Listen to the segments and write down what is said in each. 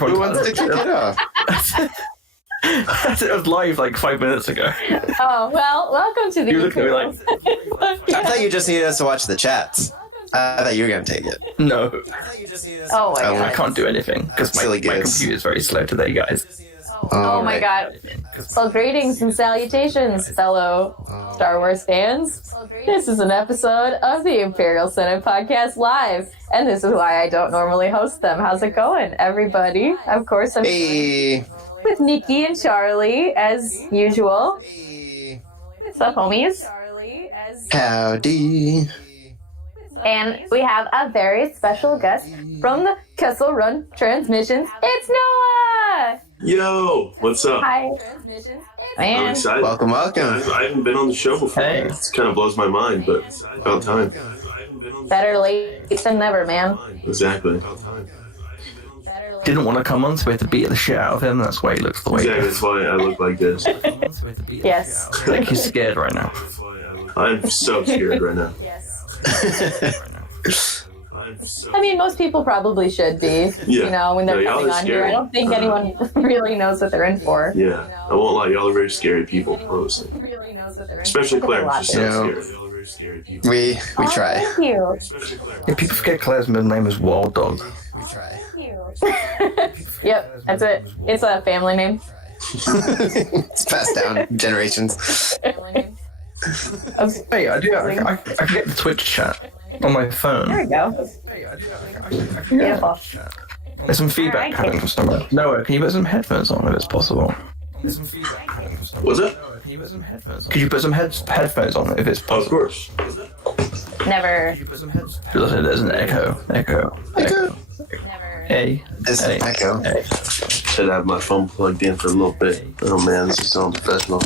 Who wants to kick it off? It was live like 5 minutes ago. Oh, well, welcome to the You look at me Imperial. I thought you just needed us to watch the chats. I thought you were going to take it. No, Oh my I god. can't do anything because my Silly goose. computer is very slow today, guys. Oh my right. god. Well, greetings and salutations, fellow Star Wars fans. This is an episode of the Imperial Senate Podcast Live, and this is why I don't normally host them. How's it going, everybody? Of course, I'm Hey. with Nicky and Charlie, as usual. What's up, homies? Howdy. And we have a very special guest from the Kessel Run Transmissions. It's Noah! Yo, what's up? Hi. I'm Man. excited. Welcome. I haven't been on the show before. Hey. It kind of blows my mind, but about time. Better late than never, man. Exactly. Didn't want to come on, so we had to beat the shit out of him. That's why he looks the way he Exactly. does. That's why I look like this. Yes. Like he's scared right now. I'm so scared right now. I mean, most people probably should be, Yeah. you know, when they're No, y'all coming are on here. scary. I don't think anyone really knows what they're in for. Yeah, I won't lie. Y'all are very scary people, honestly. Really knows what they're in Especially for. Claire. She's so Yeah. scary. Y'all are very scary people. We Oh, try. Thank you. Especially Claire. Yeah, people forget Claire's middle name is Wild Dog. We try. Yep, that's it. It's a family name. It's passed down generations. Family name. Hey, I can get the Twitch chat on my phone. There we go. Beautiful. There's some feedback Alright. coming from somewhere. Noah, can you put some headphones on if it's possible? What's up? Could you put some headphones on if it's Of possible? course. Never. There's an echo. Echo. Never. Hey. This Hey. is Echo. Hey. Should have my phone plugged in for a little bit. Oh man, this is so unprofessional.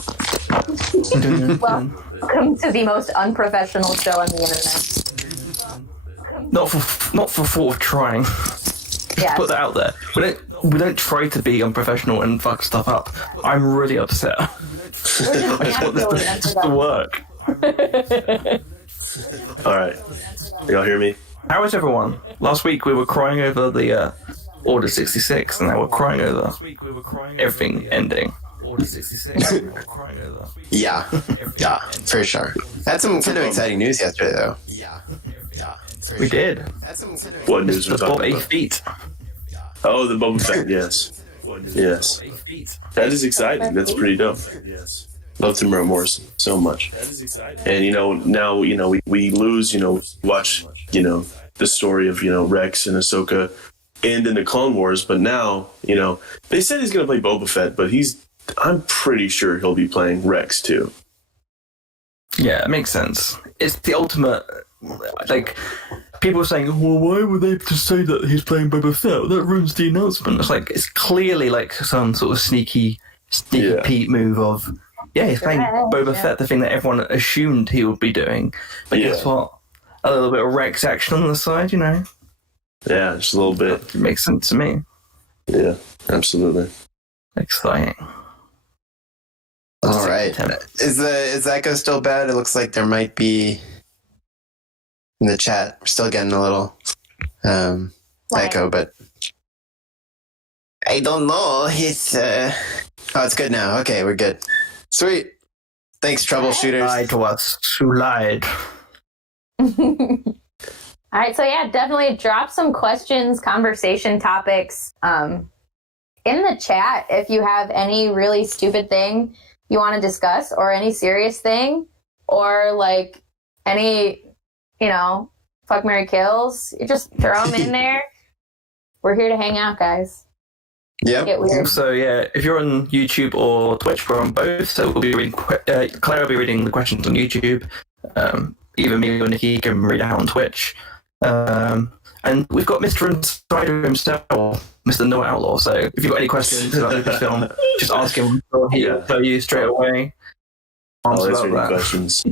Welcome to the most unprofessional show on the internet. Not for thought of trying. Yes. Put that out there. We don't try to be unprofessional and fuck stuff up. I'm really upset. I just want this to work. All right, y'all hear me? How is everyone? Last week we were crying over the Order 66, and now we're crying over everything ending. Order 66. Yeah. Yeah, for sure. Had some kind of exciting news yesterday, though. We did. What news we're The Bob talking 8 about? feet. Oh, the Boba Fett. Yes. Yes. That is exciting. That's pretty dope. Love Tim Morrison so much. And now we lose, watch, the story of, Rex and Ahsoka end in the Clone Wars, but now, they said he's gonna play Boba Fett, but I'm pretty sure he'll be playing Rex too. Yeah, it makes sense. It's the ultimate, like, people are saying, well, why would they just say that he's playing Boba Fett? That ruins the announcement. It's like, it's clearly like some sort of sneaky Yeah. Pete move of, yeah, he's playing Boba Fett, the thing that everyone assumed he would be doing. But guess what? A little bit of Rex action on the side, Yeah, just a little bit. It makes sense to me. Yeah, absolutely. Exciting. All right. Is Echo still bad? It looks like there might be in the chat. We're still getting a little echo, but I don't know. It's it's good now. Okay, we're good. Sweet. Thanks, troubleshooters. Lied to us. Who lied? All right, so yeah, definitely drop some questions, conversation topics in the chat if you have any really stupid thing you want to discuss or any serious thing or like any, fuck, marry, kills. You just throw them in there. We're here to hang out, guys. Yep. Get weird. So yeah, if you're on YouTube or Twitch, we're on both. So we'll be reading. Claire will be reading the questions on YouTube. Either me or Nicky can read out on Twitch. And we've got Mr. Insider himself, Mr. Noah Outlaw. So if you've got any questions about Lucasfilm, just ask him. He'll tell you straight away. I'll Answer answer any that. questions.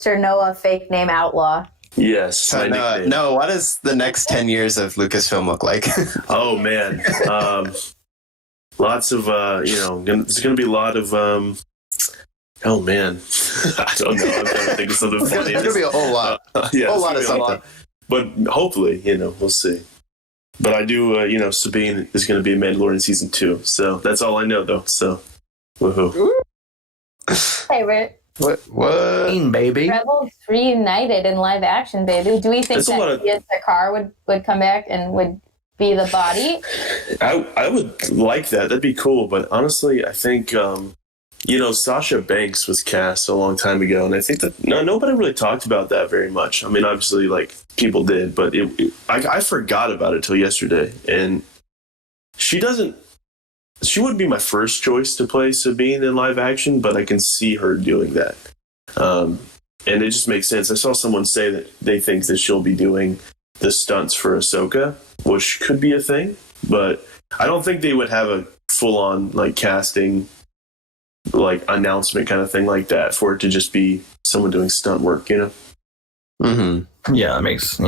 Mr. Noah, fake name Outlaw. Yes. So, my nickname. no, what does the next 10 years of Lucasfilm look like? Oh man, lots of there's gonna be a lot of oh man, I don't know. I'm trying to think of something funny. There's going to be a whole lot. Yeah, whole it's lot gonna of be a something. But hopefully, we'll see. But I do, Sabine is going to be in Mandalorian season 2. So that's all I know, though. So, woohoo! Favorite. What? Baby. Rebels reunited in live action, baby. Do we think that Sakaar would come back and would be the body? I would like that. That'd be cool. But honestly, I think, Sasha Banks was cast a long time ago. And I think that nobody really talked about that very much. I mean, obviously, people did. But I forgot about it till yesterday. And she wouldn't be my first choice to play Sabine in live action, but I can see her doing that. And it just makes sense. I saw someone say that they think that she'll be doing the stunts for Ahsoka, which could be a thing, but I don't think they would have a full-on casting announcement kind of thing like that for it to just be someone doing stunt work, Mm-hmm. Yeah, that makes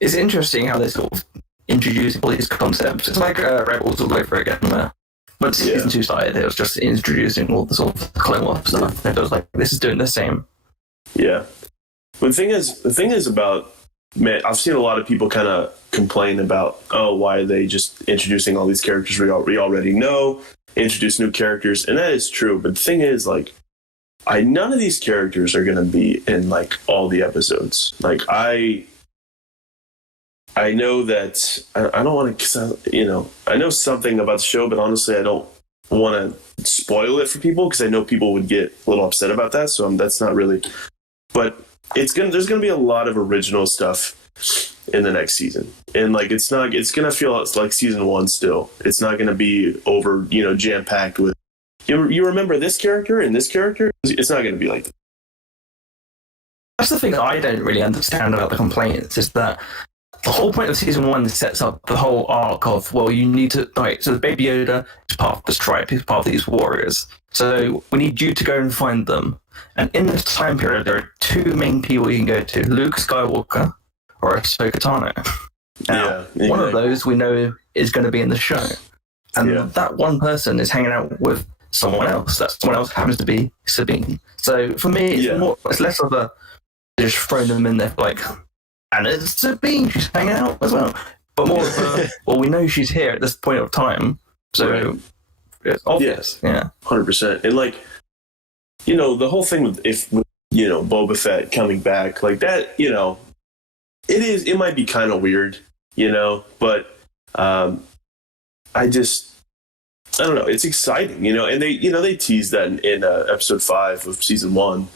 It's interesting how they sort of introduce all these concepts. It's like Rebels all over again, where when season 2 started, it was just introducing all the sort of Clone Wars stuff. It was like, this is doing the same. Yeah. But the thing is about, man, I've seen a lot of people kind of complain about, why are they just introducing all these characters we already know, introduce new characters, and that is true. But the thing is, none of these characters are going to be in all the episodes. I know that I don't want to, I know something about the show, but honestly, I don't want to spoil it for people because I know people would get a little upset about that. So that's not really, but there's going to be a lot of original stuff in the next season. And it's going to feel like season 1 still. It's not going to be over, jam packed with, you remember this character and this character. It's not going to be like that. That's the thing that I don't really understand about the complaints is that the whole point of season 1 sets up the whole arc of, well, you need to, so the Baby Yoda is part of this tribe, he's part of these warriors. So we need you to go and find them. And in this time period, there are 2 main people you can go to, Luke Skywalker or Ahsoka Tano. Now, one of those we know is going to be in the show. And that one person is hanging out with someone else. That someone else happens to be Sabine. So for me, it's less of a, just throwing them in there and it's Sabine, she's hanging out as well. But more of a, well, we know she's here at this point of time, so it's obvious. Yeah. 100%. And the whole thing with Boba Fett coming back, that, it might be kind of weird, but I don't know, it's exciting, and they teased that in episode 5 of season 1.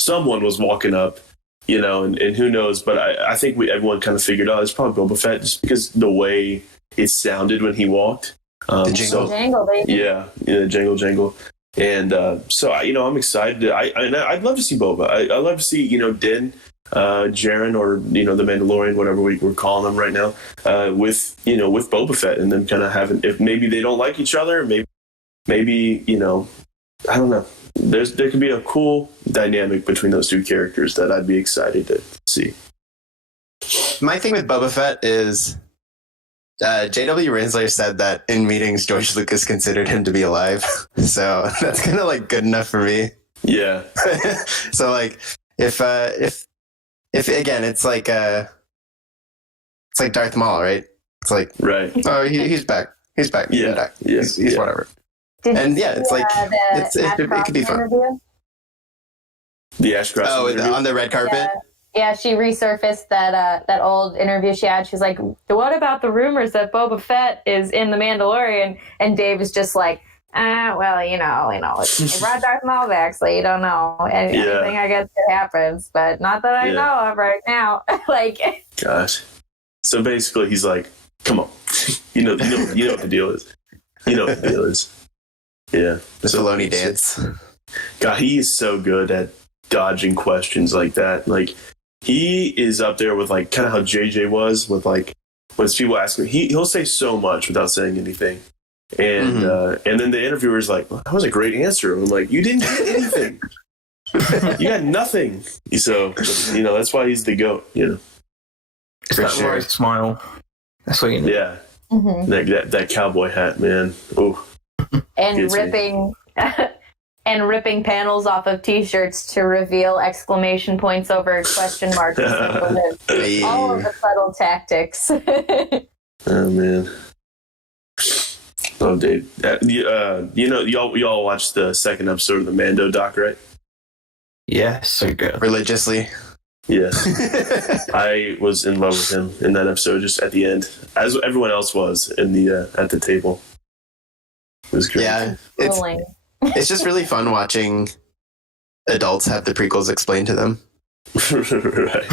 Someone was walking up, and who knows, but I think everyone kind of figured out it's probably Boba Fett just because the way it sounded when he walked. The jangle, baby. Yeah, jangle. And so, I'm excited. I'd love to see Boba. I'd love to see, Din, Jaren, or, the Mandalorian, whatever we're calling them right now, with Boba Fett, and then kind of having, if maybe they don't like each other, maybe, I don't know. There could be a cool dynamic between those 2 characters that I'd be excited to see. My thing with Boba Fett is J.W. Rinsler said that in meetings George Lucas considered him to be alive, so that's kind of good enough for me. Yeah. So if again, it's like Darth Maul, right? It's right. Oh, he's back. He's back. Yeah. He's whatever. It could be fun. Interview? The Ashcroft. Oh, on the red carpet. Yeah, she resurfaced that old interview she had. She's like, "What about the rumors that Boba Fett is in The Mandalorian?" And Dave is just like, well, it brought Darth Maul back, so you don't know anything. I guess it happens, but not that I know of right now." Gosh. So basically, he's like, "Come on, you know what the deal is. You know what the deal is." Yeah. The Filoni dance. God, he is so good at dodging questions like that. He is up there with kind of how JJ was with when people ask him, he'll say so much without saying anything. And and then the interviewer's like, well, that was a great answer. I'm like, you didn't get anything. You got nothing. So, that's why he's the GOAT, It's that right smile. That's what you need. Yeah. That cowboy hat, man. Ooh. And ripping and ripping panels off of t-shirts to reveal exclamation points over question marks. All of the subtle tactics. Oh man. Oh, dude. Y'all watched the second episode of the Mando doc, right? Yeah, so good. Religiously. Yes. I was in love with him in that episode just at the end, as everyone else was in the at the table. It was great. Yeah, it's just really fun watching adults have the prequels explained to them. Right.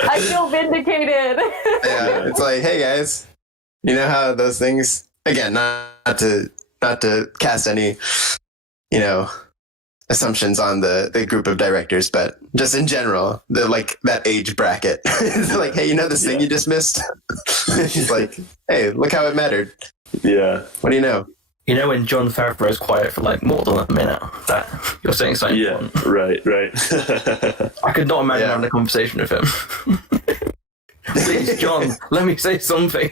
I feel vindicated. Yeah, it's like, hey guys, you know how those things, again, not to cast any, assumptions on the group of directors, but just in general, that age bracket. It's like, hey, this thing you just missed? He's like, hey, look how it mattered. Yeah. What do you know? When Jon Favreau's quiet for more than a minute, that you're saying something. Yeah, right. I could not imagine having a conversation with him. Please, John, let me say something.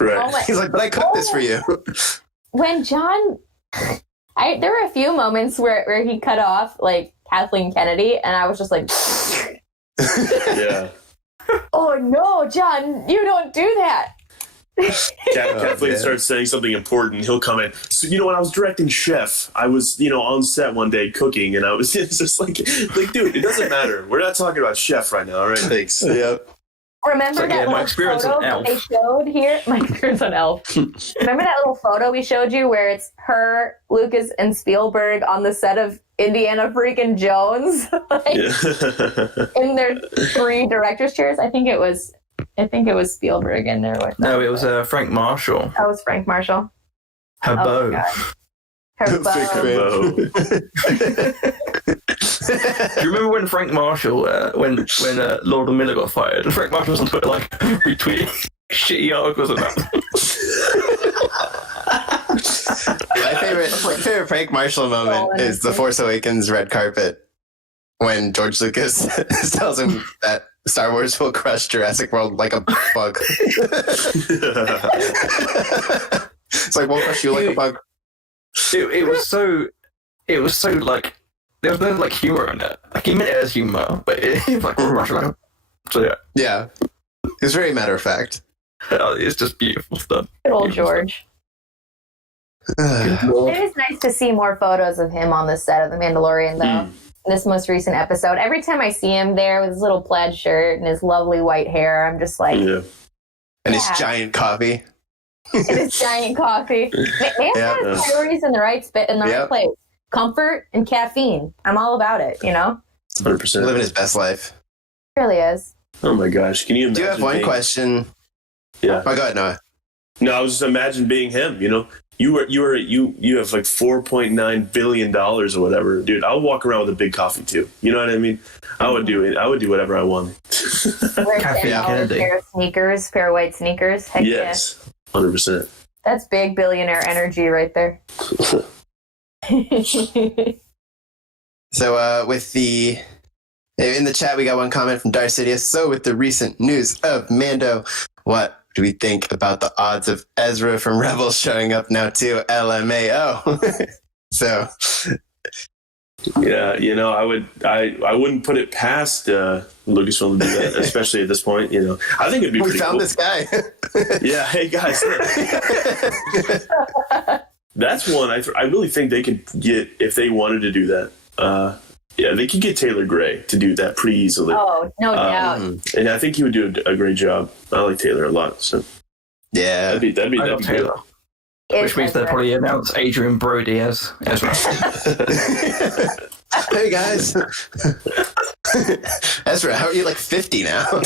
Right. He's like, but I cooked this for you. When John, there were a few moments where he cut off Kathleen Kennedy, and I was just like, yeah. Oh no, John, you don't do that. Kathleen starts saying something important. He'll come in. So, when I was directing Chef, I was, on set one day cooking, and I was just like, dude, it doesn't matter. We're not talking about Chef right now. All right, thanks. Yep. Remember that little photo that they showed here? My experience on Elf. Remember that little photo we showed you where it's her, Lucas, and Spielberg on the set of Indiana freaking Jones? In their 3 director's chairs? I think it was Spielberg in there with them. No, it was Frank Marshall. That was Frank Marshall. Her bow. Her bow. Do you remember when Frank Marshall, when Lord Miller got fired, and Frank Marshall was on Twitter retweeting shitty articles about them? My favorite Frank Marshall moment is the Force Awakens red carpet when George Lucas tells him that Star Wars will crush Jurassic World like a bug. It's like, we'll crush you like a bug. It was so there was no humor in it. He meant it as humor, but it was so yeah. Yeah. It's very matter of fact. It's just beautiful stuff. Good old George. It is nice to see more photos of him on the set of The Mandalorian, though. In this most recent episode, every time I see him there with his little plaid shirt and his lovely white hair, I'm just like, And his giant coffee. And his giant coffee. Man has his priorities in the right place. Comfort and caffeine. I'm all about it. 100%. Living his best life. It really is. Oh my gosh! Can you imagine? Do you have one question? Yeah. Oh, go ahead, Noah. No, I was just imagine being him. You have $4.9 billion or whatever, dude. I'll walk around with a big coffee too. You know what I mean? I would do it. I would do whatever I wanted. Wear $10 pair of sneakers, pair of white sneakers. Heck yes, 100%. That's big billionaire energy right there. So, in the chat, we got one comment from Darcidius. So, with the recent news of Mando, what do we think about the odds of Ezra from Rebels showing up now too? LMAO. So, yeah, I wouldn't put it past Lucasfilm to do that, especially at this point. I think it'd be pretty cool. We found this guy. Yeah, hey guys. That's one I really think they could get if they wanted to do that. They could get Taylor Gray to do that pretty easily. Oh, no doubt. And I think he would do a great job. I like Taylor a lot. So yeah, that'd be Taylor. Which means they'll probably announce Adrian Brody as Ezra. Hey guys, Ezra, how are you 50 now?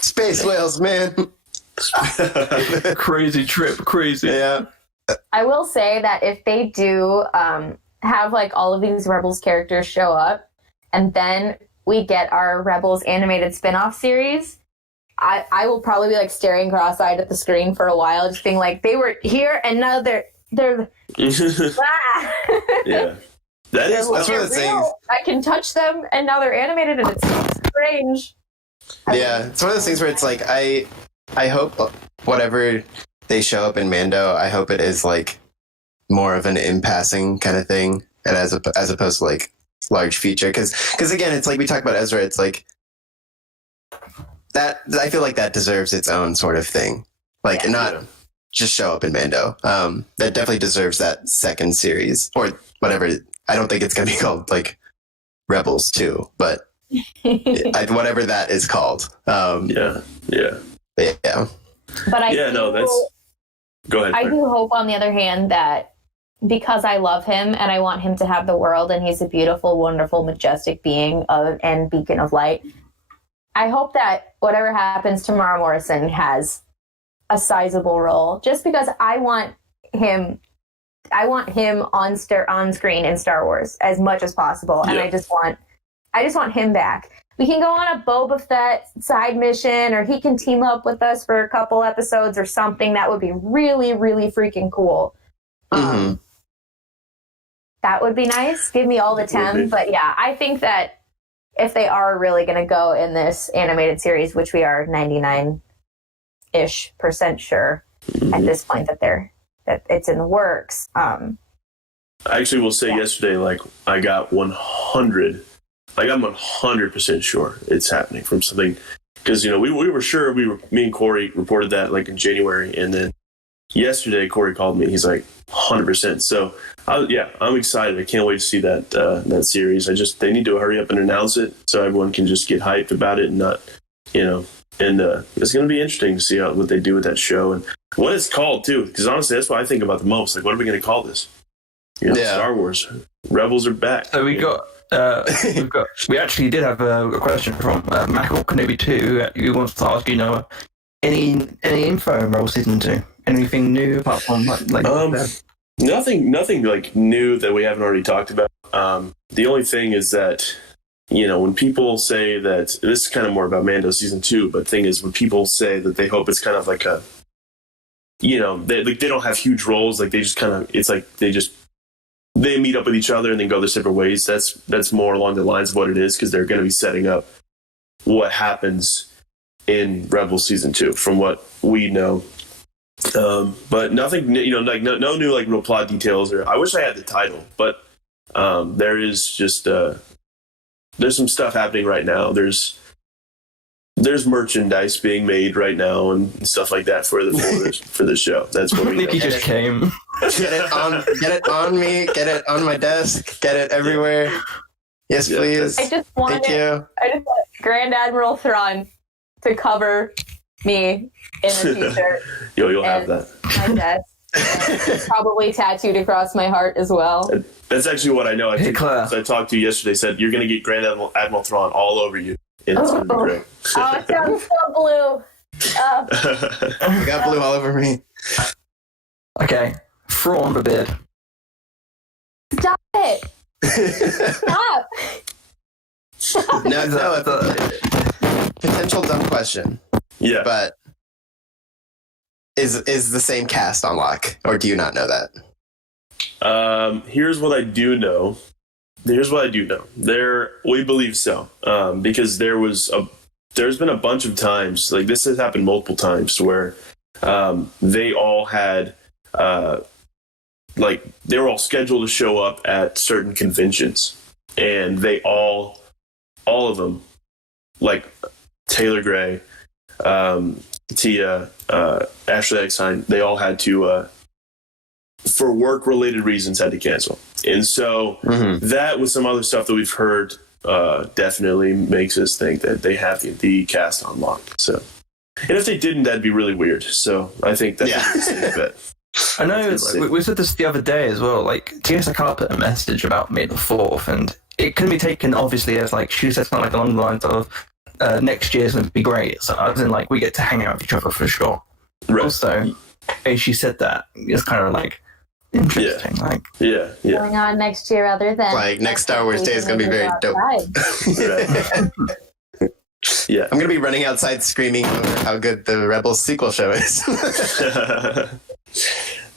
Space whales, man. Crazy trip, crazy. Yeah. I will say that if they do have all of these Rebels characters show up, and then we get our Rebels animated spin-off series, I will probably be staring cross-eyed at the screen for a while, just being they were here and now they're Yeah, that's one of the things. I can touch them and now they're animated and it's strange. Yeah, it's one of those things where it's I hope whatever they show up in Mando, I hope it is more of an in-passing kind of thing, and as opposed to like large feature. Because again, it's like we talked about Ezra. It's like that. I feel like that deserves its own sort of thing. Like not just show up in Mando. That definitely deserves that second series or whatever. I don't think it's gonna be called like Rebels 2, but whatever that is called. But Go ahead. I do hope, on the other hand, that because I love him and I want him to have the world, and he's a beautiful, wonderful, majestic being and beacon of light, I hope that whatever happens to Mara Morrison has a sizable role, just because I want him on screen in Star Wars as much as possible, and I just want him back. We can go on a Boba Fett side mission, or he can team up with us for a couple episodes or something. That would be really, really freaking cool. That would be nice. Give me all the 10. But yeah, I think that if they are really going to go in this animated series, which we are 99-ish% sure at this point that it's in the works. I actually will say yesterday, like I'm 100% sure it's happening from something, because we were sure. Me and Corey reported that like in January, and then yesterday Corey called me. He's like 100%. So I'm excited. I can't wait to see that series. They need to hurry up and announce it so everyone can just get hyped about it and not, and it's going to be interesting to see what they do with that show and what it's called too. Because honestly, that's what I think about the most. Like, what are we going to call this? Star Wars Rebels are back. So we actually did have a question from Michael Kenobi 2 who wants to ask, any info on Rebel Season 2? Anything new apart from nothing like new that we haven't already talked about. The only thing is that, when people say that, this is kind of more about Mando Season 2, but the thing is when people say that they hope it's kind of like a, they don't have huge roles, like they just kind of, it's like they meet up with each other and then go their separate ways. That's more along the lines of what it is, because they're going to be setting up what happens in Rebels Season 2 from what we know. But nothing, like no new like real plot details. Or I wish I had the title, but there is just there's some stuff happening right now. There's merchandise being made right now and stuff like that for the show. That's what we Nicky just came. Get it on me. Get it on my desk. Get it everywhere. Yes, please. I just want Grand Admiral Thrawn to cover me in a t-shirt. You'll have that. My desk. Probably tattooed across my heart as well. That's actually what I know. I think Clare. I talked to you yesterday. Said you're going to get Grand Admiral Thrawn all over you. And it's going to be great. Oh, it sounds so blue. You got blue all over me. Okay, Thrawn the beard. Stop it! Stop! No, potential dumb question. Yeah, but is the same cast on lock, or do you not know that? Here's what I do know. We believe so, because there's been a bunch of times, like this has happened multiple times, where they all had like they were all scheduled to show up at certain conventions, and they all of them, like Taylor Gray, Tia, Ashley Eckstein, they all had to, for work-related reasons, had to cancel. And so that with some other stuff that we've heard definitely makes us think that they have the cast on lock. So, and if they didn't, that'd be really weird. So I think that's a safe bet. I know, we said this the other day as well, like, T.S. Carr put a message about May the 4th, and it can be taken, obviously, as, like, she said something like along the lines of, next year's going to be great. So, as in, like, we get to hang out with each other for sure. Right. Also, as she said that, it's kind of, like, interesting. Yeah. Going on next year, other than... Like, next Star Wars Day is going to be very dope. Yeah. I'm going to be running outside screaming over how good the Rebels sequel show is.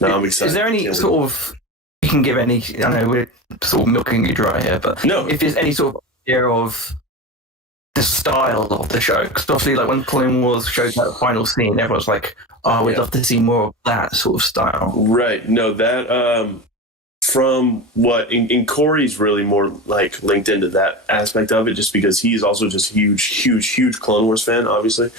No, I'm excited. Is there any sort of... You can give any... I know we're sort of milking you dry here, but no. If there's any sort of idea of the style of the show, because obviously, like, when Clone Wars showed that final scene, everyone's like, we'd love to see more of that sort of style. Right. No, that from what in Corey's really more like linked into that aspect of it, just because he's also just huge Clone Wars fan, obviously.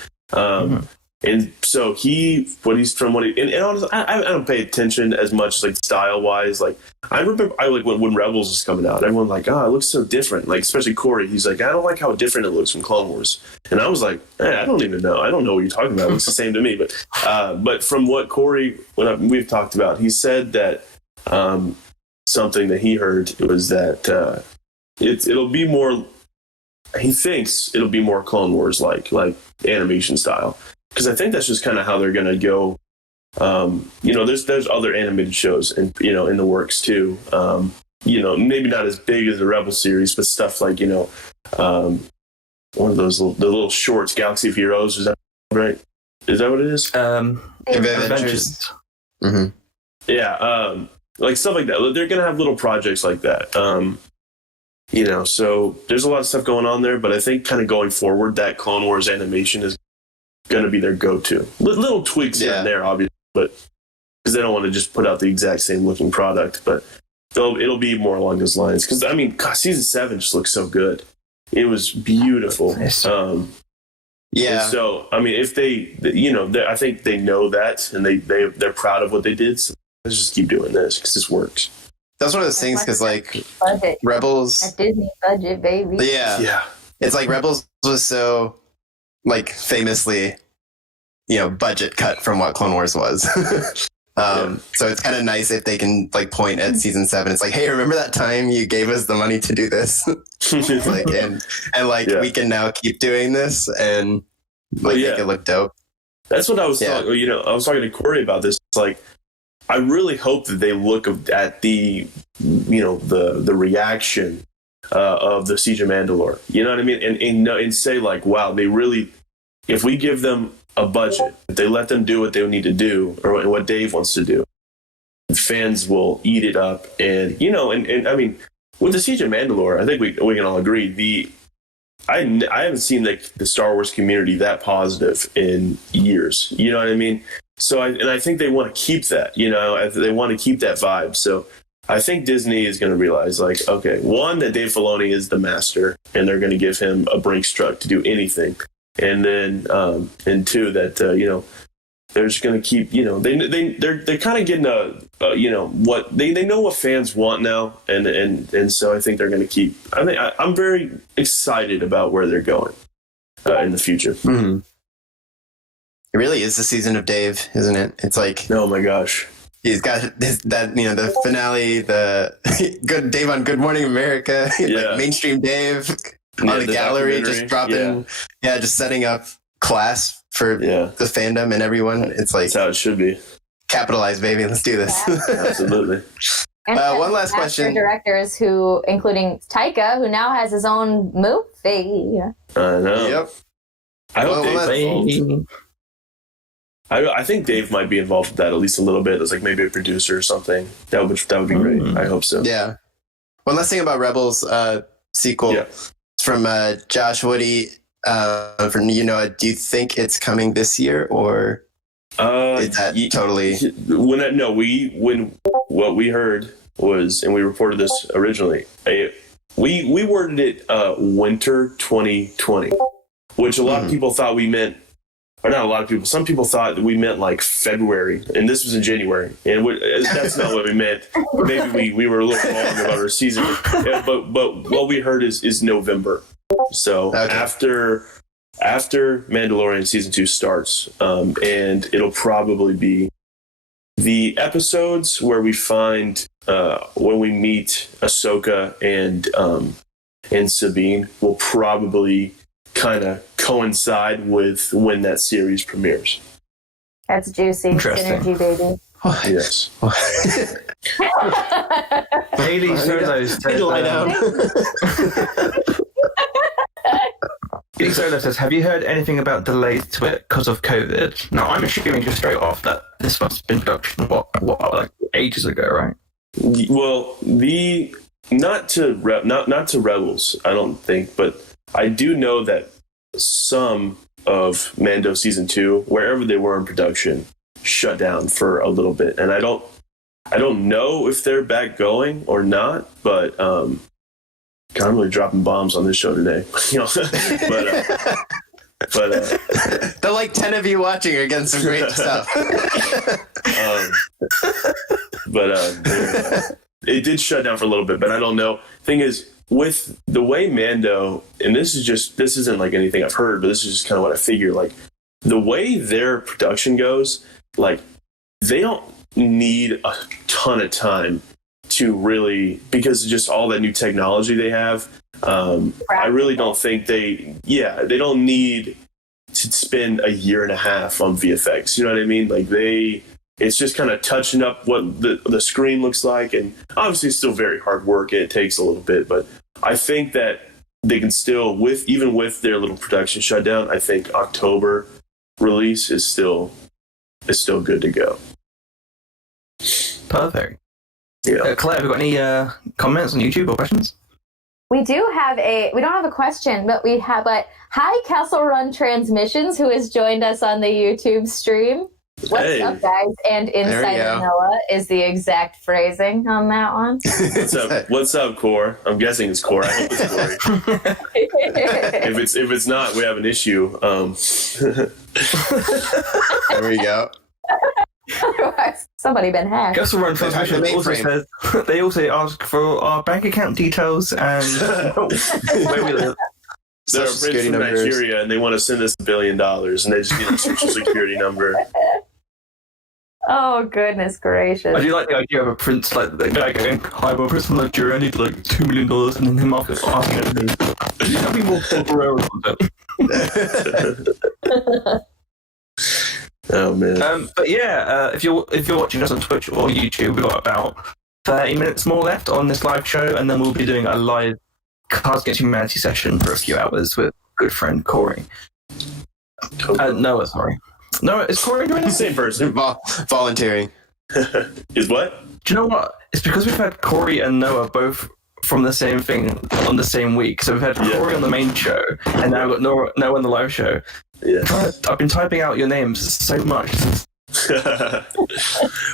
And so and honestly, I don't pay attention as much like style wise. Like I remember when Rebels was coming out, everyone like, oh, it looks so different. Like especially Corey, he's like, I don't like how different it looks from Clone Wars. And I was like, I don't even know. I don't know what you're talking about. It looks the same to me. But from what Corey, we've talked about, he said that something that he heard was that it'll be more. He thinks it'll be more Clone Wars like animation style. Because I think that's just kind of how they're going to go. There's other animated shows in the works too. Maybe not as big as the Rebel series, but stuff like one of those the little shorts, Galaxy of Heroes. Is that right? Is that what it is? Adventures. Mm-hmm. Yeah, like stuff like that. They're going to have little projects like that. So there's a lot of stuff going on there. But I think kind of going forward, that Clone Wars animation is going to be their go-to. Little tweaks here and there, obviously, but because they don't want to just put out the exact same looking product, but it'll be more along those lines. Because I mean, season 7 just looks so good. It was beautiful. Yeah. So I mean, if I think they know that, and they're proud of what they did. So let's just keep doing this because this works. That's one of those things because like budget. Rebels, At Disney budget, baby. yeah, it's like Rebels was so like famously, budget cut from what Clone Wars was. So it's kind of nice if they can like point at season 7. It's like, hey, remember that time you gave us the money to do this? We can now keep doing this and make it look dope. That's what I was talking. I was talking to Corey about this. It's like I really hope that they look at the the reaction of the Siege of Mandalore. You know what I mean? And say like, wow, they really, if we give them a budget, if they let them do what they need to do or what Dave wants to do, fans will eat it up. And and I mean, with the Siege of Mandalore, I think we can all agree. I haven't seen the Star Wars community that positive in years. You know what I mean? So I think they want to keep that. They want to keep that vibe. So I think Disney is going to realize, like, okay, one, that Dave Filoni is the master, and they're going to give him a Brinks truck to do anything, and then, and two, that they're just going to keep, they're kind of getting what they know what fans want now, and so I think they're going to keep. I'm very excited about where they're going in the future. Mm-hmm. It really is the season of Dave, isn't it? It's like, oh my gosh. He's got the finale, the good Dave on Good Morning America, like mainstream Dave on the gallery, just dropping, just setting up class for the fandom and everyone. It's like, that's how it should be. Capitalize, baby. Let's do this. Absolutely. And one last question. Directors including Taika, who now has his own movie. I know. Yep. I hope Dave's I think Dave might be involved with that at least a little bit as like maybe a producer or something. That would be great. I hope so. Yeah. One last thing about Rebels sequel. Yeah. From Josh Woody. Do you think it's coming this year or is that totally? When what we heard was, and we reported this originally, we worded it winter 2020, which a lot of people thought we meant. Or not a lot of people. Some people thought that we meant like February, and this was in January, and that's not what we meant. Maybe we were a little wrong about our season, but what we heard is November. So after Mandalorian season 2 starts, and it'll probably be the episodes where we find when we meet Ahsoka and Sabine will probably kind of coincide with when that series premieres. That's juicy. Synergy, baby. Yes. Haley Solo says, have you heard anything about delays to it because of COVID? Now, I'm assuming just straight off that this must have been production like ages ago, right? Well, not to Rebels, I don't think, but I do know that some of Mando season 2, wherever they were in production, shut down for a little bit, and I don't know if they're back going or not, but I'm really dropping bombs on this show today. The like 10 of you watching are getting some great stuff. It did shut down for a little bit, but I don't know. Thing is, with the way Mando, and this isn't like anything I've heard, but this is just kind of what I figure, like the way their production goes, like they don't need a ton of time to really, because of just all that new technology they have. I really don't think they don't need to spend a year and a half on VFX. You know what I mean? Like it's just kind of touching up what the screen looks like, and obviously it's still very hard work and it takes a little bit, but I think that they can still, even with their little production shutdown, I think October release is still good to go. Perfect. Yeah. Claire, have you got any comments on YouTube or questions? We don't have a question, but hi, Kessel Run Transmissions, who has joined us on the YouTube stream. What's up, guys? And Insider Noah is the exact phrasing on that one. What's up? What's up, Core? I'm guessing it's Core. I hope it's Corey. if it's not, we have an issue. There we go. Otherwise, somebody been hacked. Kessel Run Transmission also says they also ask for our bank account details and where we live. They're a prince from Nigeria and they want to send us $1 billion, and they just get a social security number. Oh, goodness gracious. I do like the idea of a prince, like the guy going, hi, I'm a prince from Nigeria, I need like $2 million, and then him asking everything. That'd be more Ferrero content. Oh, man. But yeah, if you're watching us on Twitch or YouTube, we've got about 30 minutes more left on this live show, and then we'll be doing a live Cards Against Humanity session for a few hours with good friend Corey. Noah, sorry. Noah, is Corey doing the same person? Volunteering. Is what? Do you know what? It's because we've had Corey and Noah both from the same thing on the same week. So we've had Corey on the main show, and now we've got Noah on the live show. Yeah. I've been typing out your names so much.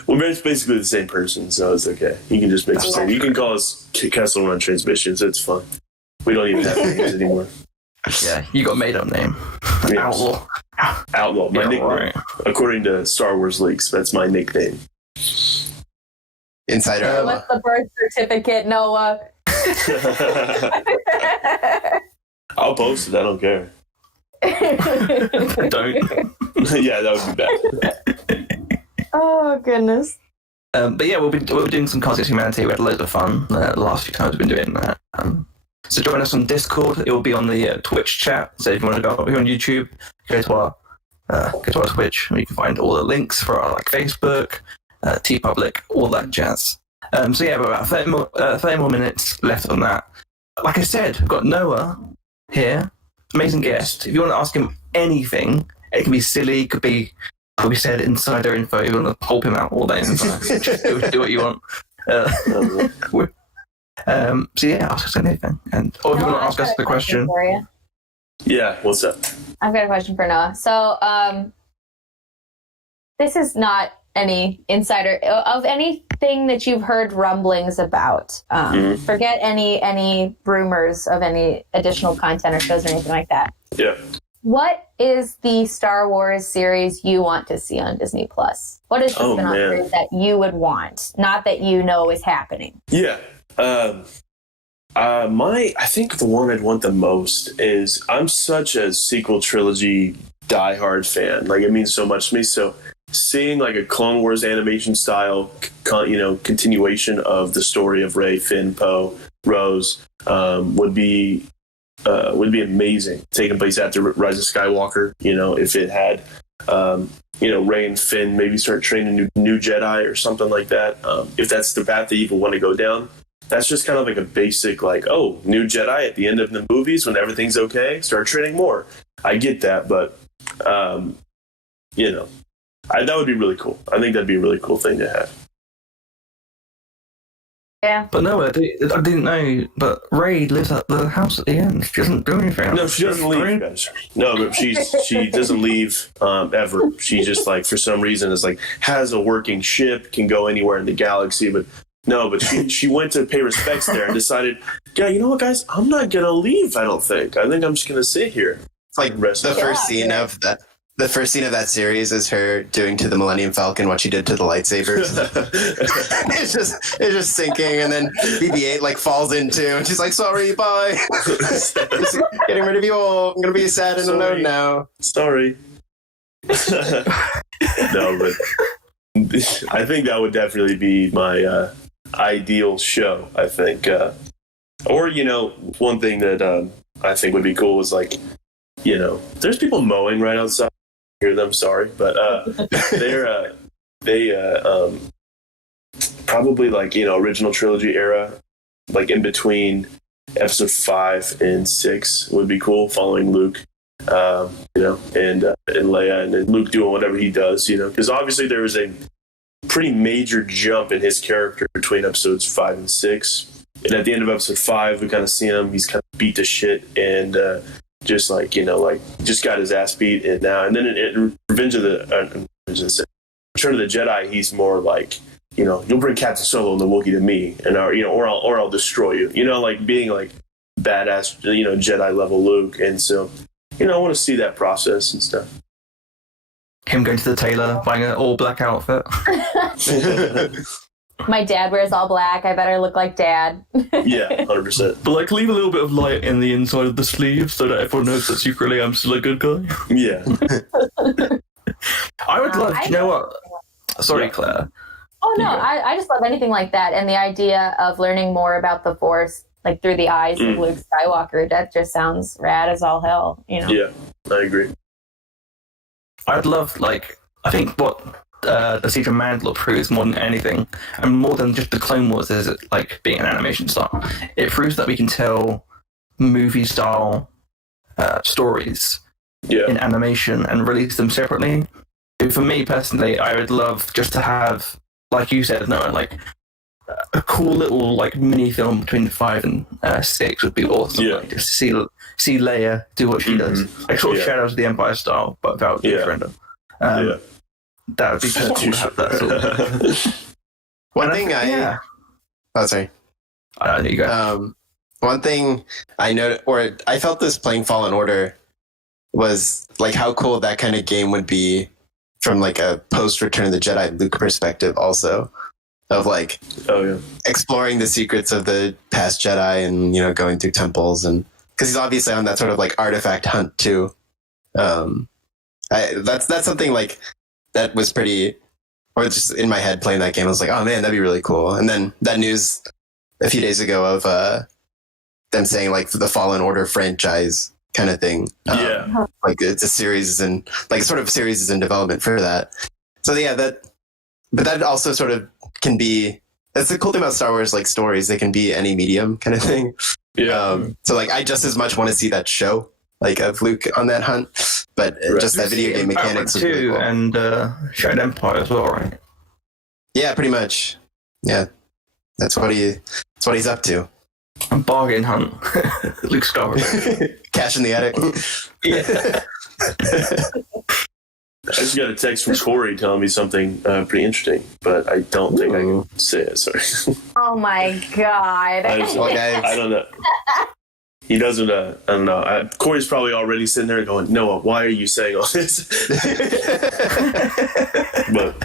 Well, it's basically the same person, so it's okay. You can just make the same. You can call us Kessel Run Transmissions. It's fun. We don't even have names anymore. Yeah, you got a made-up name. Yes. Outlaw. My nickname. Right. According to Star Wars leaks, that's my nickname. Insider. What's the birth certificate, Noah? I'll post it. I don't care. Don't. Yeah, that would be bad. Oh, goodness. But yeah, we'll be doing some Cards Against Humanity. We had loads of fun the last few times we've been doing that. So join us on Discord. It will be on the Twitch chat. So if you want to go up here on YouTube, go to our Twitch, and you can find all the links for our Facebook, TeePublic, all that jazz. So yeah, about 30 more minutes left on that. Like I said, we've got Noah here, amazing guest. If you want to ask him anything, it can be silly, could be, like we said, insider info. You want to pulp him out all day, just do what you want. So yeah, ask us anything, or if you want to ask us the question. For you. Yeah, what's up? I've got a question for Noah. So, this is not any insider of anything that you've heard rumblings about. Forget any rumors of any additional content or shows or anything like that. Yeah. What is the Star Wars series you want to see on Disney Plus? What is the spin-off series that you would want, not that you know is happening? Yeah. I think the one I'd want the most is, I'm such a sequel trilogy diehard fan. Like, it means so much to me. So seeing like a Clone Wars animation style, continuation of the story of Rey, Finn, Poe, Rose, would be amazing. Taking place after Rise of Skywalker, if it had, Rey and Finn maybe start training new Jedi or something like that. If that's the path they even want to go down. That's just kind of like a basic, new Jedi at the end of the movies when everything's okay, start training more. I get that, but, that would be really cool. I think that'd be a really cool thing to have. Yeah. But no, I didn't know. But Ray lives at the house at the end. She doesn't do anything. No, she doesn't leave, guys. No, but she doesn't leave ever. She just like for some reason is like has a working ship, can go anywhere in the galaxy. But no, but she went to pay respects there and decided, yeah, you know what, guys, I'm not gonna leave. I think I'm just gonna sit here. It's like the first scene of that. The first scene of that series is her doing to the Millennium Falcon what she did to the lightsabers. it's just sinking, and then BB-8 like falls into, and she's like, "Sorry, bye. Just getting rid of you all. I'm gonna be sad and alone now." Sorry. No, but I think that would definitely be my ideal show. I think, or one thing that I think would be cool is like, there's people mowing right outside. Hear them, sorry, but they probably like original trilogy era, like in between episode 5 and 6 would be cool, following Luke, and Leia, and then Luke doing whatever he does, because obviously there was a pretty major jump in his character between episodes 5 and 6, and at the end of episode 5 we kind of see him, he's kind of beat to shit and just like just got his ass beat, and then in Return of the Jedi, he's more like, you'll bring Captain Solo and the Wookiee to me, and or I'll destroy you, like being like badass, Jedi level Luke, and so I want to see that process and stuff. Him going to the tailor, buying an all black outfit. My dad wears all black. I better look like Dad. Yeah, 100%. But like, leave a little bit of light in the inside of the sleeve so that everyone knows that secretly I'm still a good guy. Yeah. I would love. You know what? Sorry, Yeah. Claire. Oh no, I just love anything like that, and the idea of learning more about the Force, like through the eyes of Luke Skywalker. That just sounds rad as all hell. Yeah, I agree. I'd love, like, I think what the Siege of Mandalore proves more than anything, and more than just the Clone Wars, is it like being an animation style. It proves that we can tell movie style stories in animation and release them separately. For me personally, I would love just to have, like you said, like a cool little like mini film between 5 and 6 would be awesome. Yeah. Like, just to see Leia do what she does, like sort of Shadows of the Empire style, but without the surrender. That would be cool to have that sort of. One thing Oh, sorry. There you go. One thing I noticed, or I felt this playing Fallen Order, was like how cool that kind of game would be from like a post Return of the Jedi Luke perspective, also of like exploring the secrets of the past Jedi and going through temples, and because he's obviously on that sort of like artifact hunt too. That's something like that was pretty, or just in my head playing that game, I was like, oh man, that'd be really cool. And then that news a few days ago of them saying like the Fallen Order franchise kind of thing. Like it's a series and like sort of series is in development for that. So yeah, but that also sort of can be, that's the cool thing about Star Wars, like stories, they can be any medium kind of thing. Yeah. So like I just as much want to see that show like of Luke on that hunt, but just that video game mechanics is really cool. And Shadow Empire as well, right? Yeah, pretty much. Yeah, that's what he's up to. A bargain hunt. Luke Skywalker. Cash in the attic. Yeah. I just got a text from Corey telling me something pretty interesting, but I don't think I can say it. Sorry. Oh my god. I don't know. He doesn't. I don't know. Corey's probably already sitting there going, "Noah, why are you saying all this?" But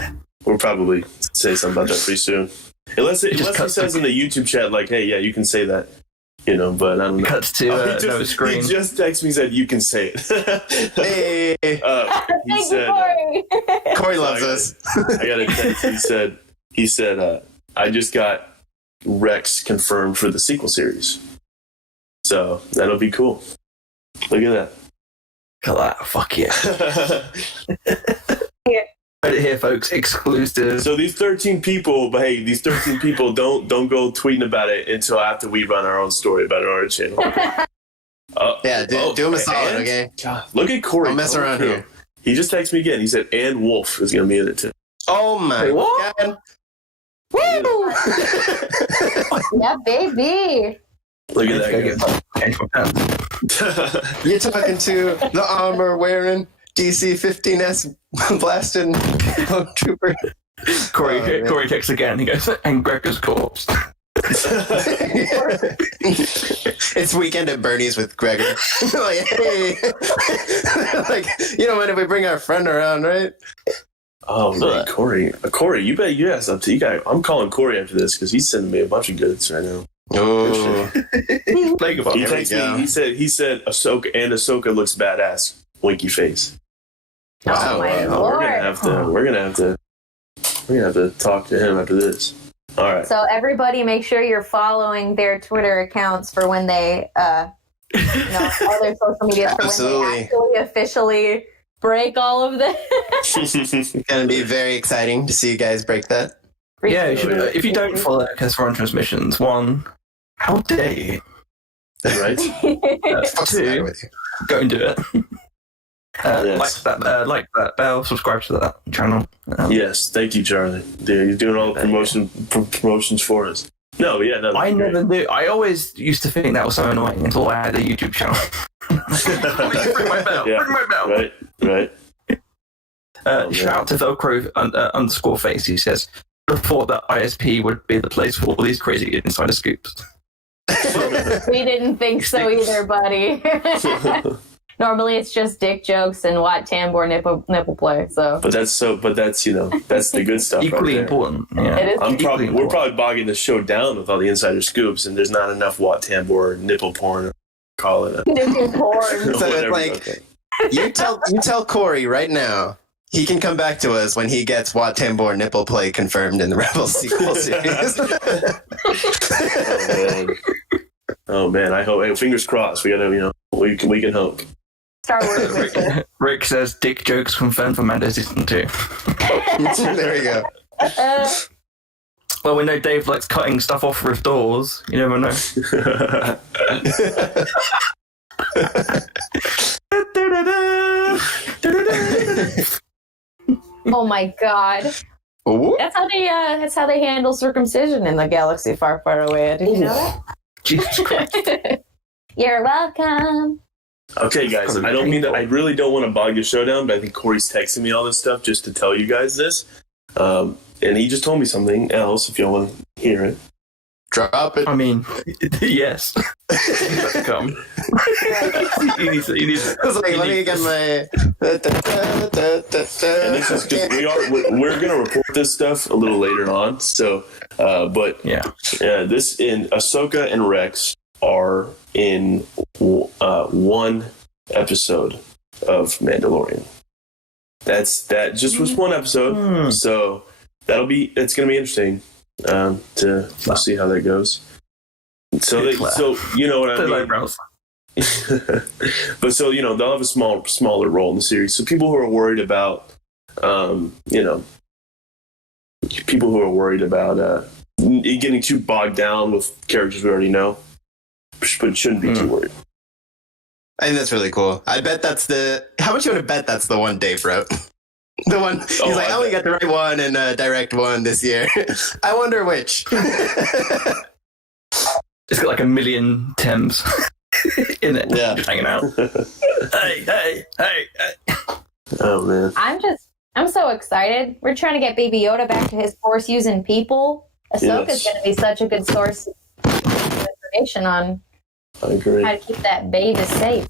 we'll probably say something about that pretty soon. Unless he says in the YouTube chat, like, "Hey, yeah, you can say that," but I don't know. Cuts to no screen. He just texted me and said, "You can say it." Hey, he said, Corey loves us. I got a text. He said, "I just got Rex confirmed for the sequel series." So that'll be cool. Look at that. Look at that. Fuck yeah. Right here, folks. Exclusive. So these 13 people, but hey, these 13 people don't go tweeting about it until after we run our own story about it on our channel. Do him a solid, okay? God, look at Corey. Don't mess around here. He just texted me again. He said, and Wolf is going to be in it too. Oh my God. Woo! Yeah, baby. Look at Let's that go get pants. You're talking to the armor wearing DC-15S blasting bone trooper. Corey kicks again. He goes, and Gregor's corpse. It's weekend at Bernie's with Gregor. Like, hey, like, you don't mind if we bring our friend around, right? Oh man, Corey, you bet you have something. You got. I'm calling Corey after this because he's sending me a bunch of goods right now. Oh, Like, He texted me. He said Ahsoka looks badass. Winky face. Oh my wow. lord. We're gonna have to talk to him after this. All right. So everybody make sure you're following their Twitter accounts for when they all their social media for when Absolutely. they actually officially break all of this. It's gonna be very exciting to see you guys break that. Yeah, if you don't follow Kessel on Transmissions, one, how dare you? Right. What's the matter Two, with you? go and do it. Yes. Like that bell, subscribe to that channel. Yes. Thank you, Charlie. Dude, you're doing all the promotions for us. No, yeah, no. I never knew. I always used to think that was so annoying until I had a YouTube channel. Ring my bell. Yeah. Ring my bell. Right. Shout out to Velcro underscore face. He says, "I thought that ISP would be the place for all these crazy insider scoops." We didn't think so either, buddy. Normally it's just dick jokes and Wat Tambor nipple play. So, But that's that's the good stuff. Equally right there. important. Yeah. It is. We're probably bogging the show down with all the insider scoops, and there's not enough Wat Tambor nipple porn. Call it. nipple porn. So it's Whatever, like, okay. you tell Corey right now. He can come back to us when he gets Wat Tambor nipple play confirmed in the Rebels sequel series. Oh man! I hope. Hey, fingers crossed. We gotta, we can hope. Star Wars. Rick says, "Dick jokes confirmed for Mando season 2." There we go. Well, we know Dave likes cutting stuff off with doors. You never know. Oh my god. Ooh. That's how they handle circumcision in the galaxy far, far away. Did you know Jesus Christ. that? You're welcome. Okay, guys. I don't mean that. I really don't want to bog your show down, but I think Corey's texting me all this stuff just to tell you guys this. And he just told me something else. If y'all want to hear it. Drop it. I mean, yes. Come. you need to. I was like, let me get my. And this is because we're gonna report this stuff a little later on. So, but Yeah. this in Ahsoka and Rex are in one episode of Mandalorian. That just was one episode, so it's gonna be interesting to see how that goes. So you know what I The mean. eyebrows. But so they'll have a smaller role in the series. So people who are worried about getting too bogged down with characters we already know, but shouldn't be too worried. I think that's really cool. I bet that's how much you want to bet that's the one Dave wrote? The one he's I only got the right one and direct one this year. I wonder which. It's got like 1 million Thames in it. Yeah. Just hanging out. hey. Oh man. I'm so excited. We're trying to get Baby Yoda back to his Force using people. Ahsoka's going to be such a good source of information on I agree. how to keep that baby safe.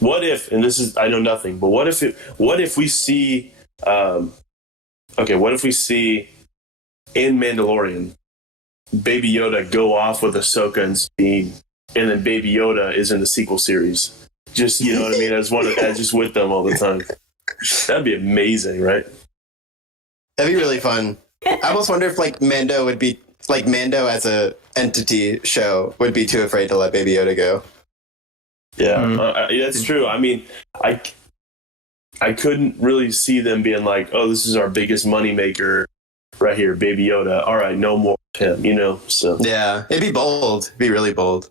What if, and this is I know nothing, but what if we see what if we see in Mandalorian Baby Yoda go off with Ahsoka and Sabine, and then Baby Yoda is in the sequel series? Just you know what I mean? As just with them all the time. That'd be amazing, right? That'd be really fun. I almost wonder if Mando would be Mando as a entity show would be too afraid to let Baby Yoda go. Yeah, that's true. I mean, I couldn't really see them being like, oh, this is our biggest moneymaker right here, Baby Yoda. All right, no more of him, So Yeah, it'd be bold. It'd be really bold.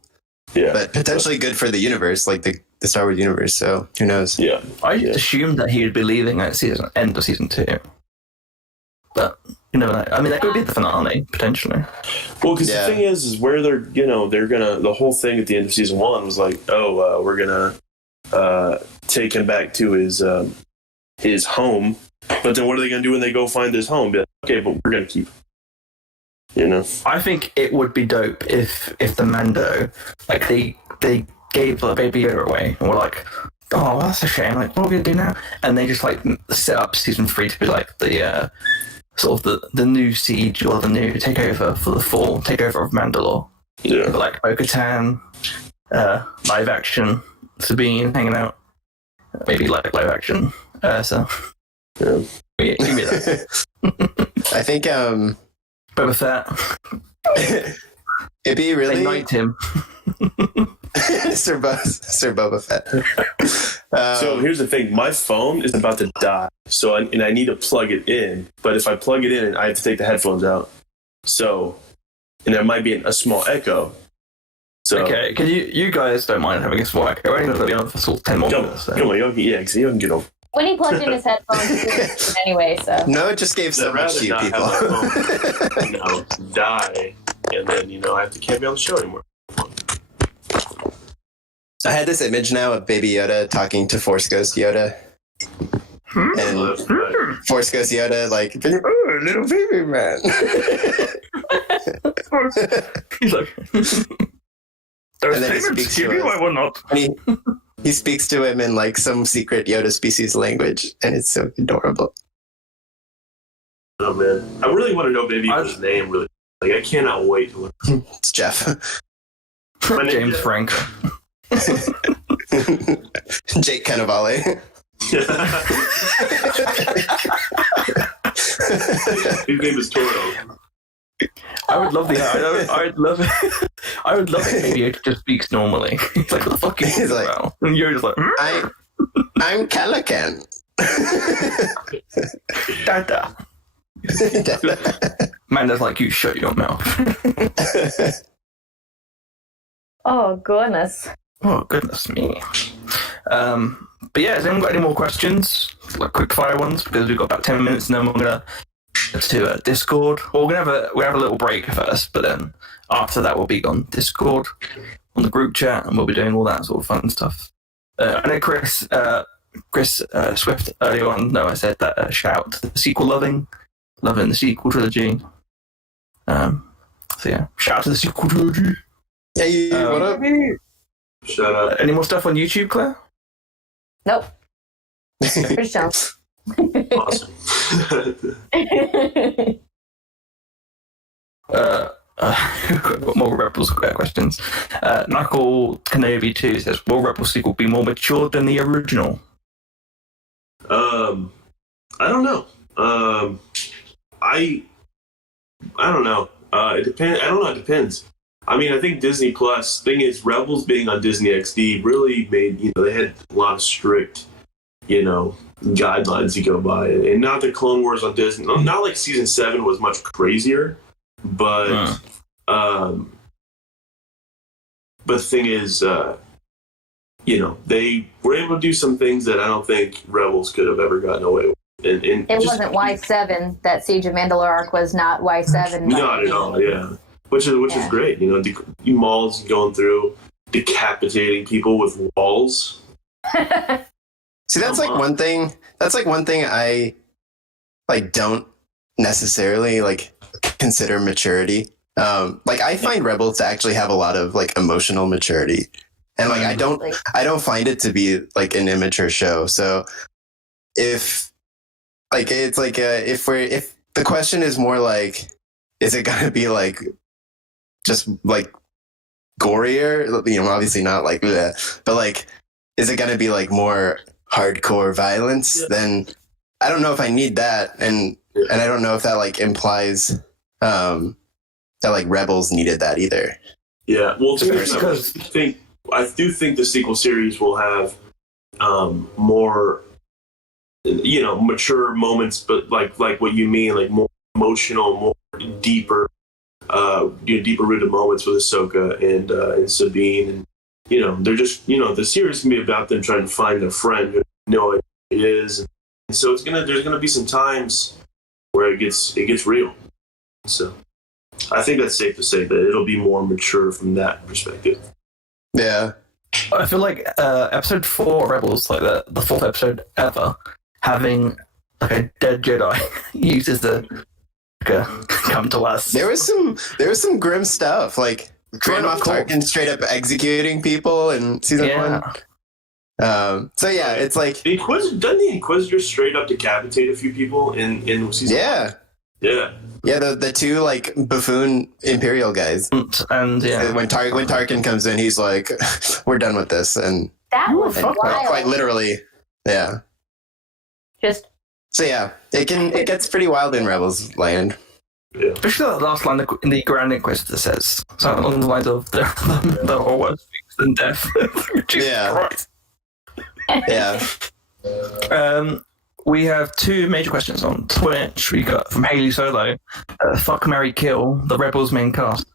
Yeah, but potentially good for the universe, like the Star Wars universe. So who knows? Yeah, I assumed that he would be leaving at end of season 2. But You know, I mean, that could be the finale potentially. Well, because the thing is where they're gonna. The whole thing at the end of season 1 was like, we're gonna take him back to his home. But then what are they gonna do when they go find his home? Be like, okay, but we're gonna keep him. You know, I think it would be dope if the Mando, like, they gave the Baby Yoda away and were like, oh, that's a shame. Like, what are we gonna do now? And they just like set up season 3 to be like the sort of the new siege or the new takeover for the fall takeover of Mandalore. Yeah, but like Bo-Katan, live action, Sabine hanging out, maybe like live action. So yeah, give me that. I think Boba Fett. it'd be really They knight him. Sir Boba Fett. So here's the thing: my phone is about to die, and I need to plug it in. But if I plug it in, I have to take the headphones out. So, and there might be a small echo. So, Okay, can you guys don't mind having a small echo? We're only going to be on for sort of 10 more minutes. So. Come on, because you can get over. When he plugged in his headphones, anyway, so. No, it just gave so much to you people. Have my phone, die, and then I can't be on the show anymore. I had this image now of Baby Yoda talking to Force Ghost Yoda. And Force Ghost Yoda, like, oh, little baby man. He's like, and then he speaks to I will not. And he speaks to him in, like, some secret Yoda species language, and it's so adorable. Oh, man. I really want to know Baby Yoda's name, really. Like, I cannot wait to learn. It's Jeff. James Frank. Jake Cannavale. His name is Toro. I would love I'd love it. I would love it. Maybe it just speaks normally. He's like, what the fuck is like, about? And you're just like, I'm Calican. Dada. Manda's like, you shut your mouth. Oh, goodness. Oh, goodness me. But yeah, has anyone got any more questions? Like quick fire ones, because we've got about 10 minutes and then we're going to Discord. Well, we're gonna have a little break first, but then after that we'll be on Discord, on the group chat, and we'll be doing all that sort of fun stuff. I know Chris Swift earlier on, I said that shout to the sequel loving the sequel trilogy. So yeah, shout out to the sequel trilogy. Hey, what up? Shut up. Any more stuff on YouTube, Claire? Nope. Pretty chill. Awesome. Got more Rebels questions. Knuckle Kenobi 2 says, will Rebels sequel be more mature than the original? I don't know. I don't know. It depends. I don't know. It depends. I mean, I think Disney Plus, thing is, Rebels being on Disney XD really made, they had a lot of strict, guidelines to go by. And not that Clone Wars on Disney, not like season 7 was much crazier, but the thing is, they were able to do some things that I don't think Rebels could have ever gotten away with. And it wasn't Y7. That Siege of Mandalore arc was not Y7. Not at all, yeah. Which is great, Maul's going through decapitating people with walls. See, that's like one thing. That's like one thing I don't necessarily consider maturity. I find Rebels to actually have a lot of emotional maturity, and I don't find it to be an immature show. So if if the question is more is it gonna be just gorier, obviously not bleh, but is it gonna be more hardcore violence? Then I don't know if I need that, and I don't know if that implies that Rebels needed that either. Yeah, well, because I do think the sequel series will have more mature moments, but like what you mean, more emotional, more deeper deeper rooted moments with Ahsoka and Sabine, and they're just the series can be about them trying to find their friend who it is, and so there's gonna be some times where it gets real. So I think that's safe to say that it'll be more mature from that perspective. Yeah. I feel like episode 4 Rebels, like the fourth episode ever, having like a dead Jedi used as the come to us. There was some grim stuff, like Grand Moff Tarkin straight up executing people in season 1. So yeah, it's like doesn't the Inquisitor straight up decapitate a few people in season 1? Yeah, the two like buffoon Imperial guys. And when Tarkin comes in, he's like, "We're done with this," and that was wild. Quite literally, yeah. So yeah, it gets pretty wild in Rebels land. Yeah. Especially that last line in the Grand Inquisitor says something along the lines of the whole world fixed than death. Jesus Christ. Yeah. We have 2 major questions on Twitch. We got from Haley Solo. Fuck, marry, kill the Rebels main cast.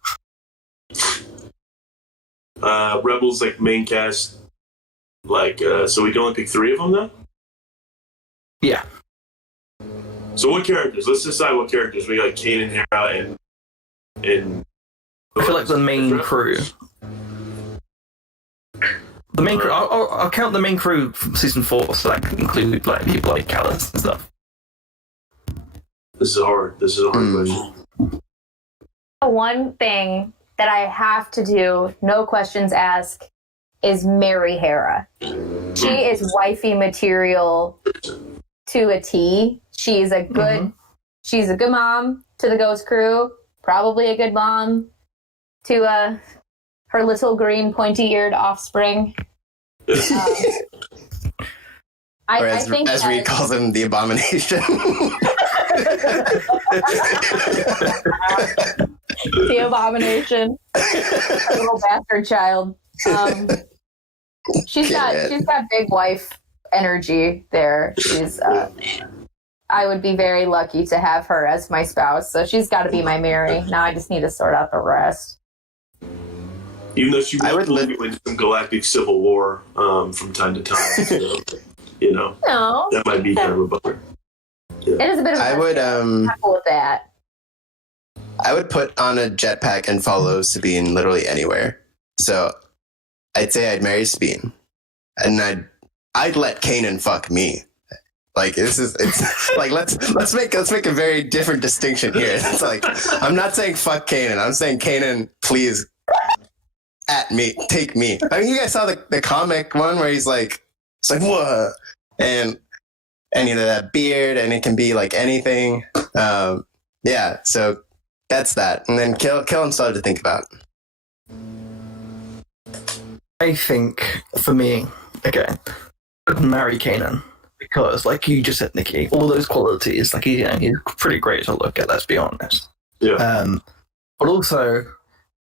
Rebels like main cast, like so we can only pick 3 of them then. Yeah. So what characters? Let's decide what characters. We got Kanan, Hera, and I feel like the main crew. The main crew. I'll count the main crew from season 4, so that can include like people like Callus and stuff. This is a hard question. One thing that I have to do, no questions asked, is marry Hera. She is wifey material to a T. She's a good mom to the Ghost Crew. Probably a good mom to her little green pointy-eared offspring. I think as Reed calls him, the Abomination. The Abomination. Little bastard child. She's got big wife energy there. She's I would be very lucky to have her as my spouse, so she's got to be my Mary. Now I just need to sort out the rest. Even though she would live in some galactic civil war from time to time, so, no, that might be kind of a bummer. Yeah. It is a bit of I would with that. I would put on a jetpack and follow Sabine literally anywhere. So I'd say I'd marry Sabine, and I'd let Kanan fuck me. Like it's like let's make a very different distinction here. It's like I'm not saying fuck Kanan. I'm saying Kanan, please at me, take me. I mean, you guys saw the comic one where he's like, it's like what, and that beard, and it can be like anything. Yeah, so that's that, and then kill him started to think about. I think for me, again, I'd marry Kanan. Because, like you just said, Nicky, all those qualities, like he's pretty great to look at. Let's be honest. Yeah. But also,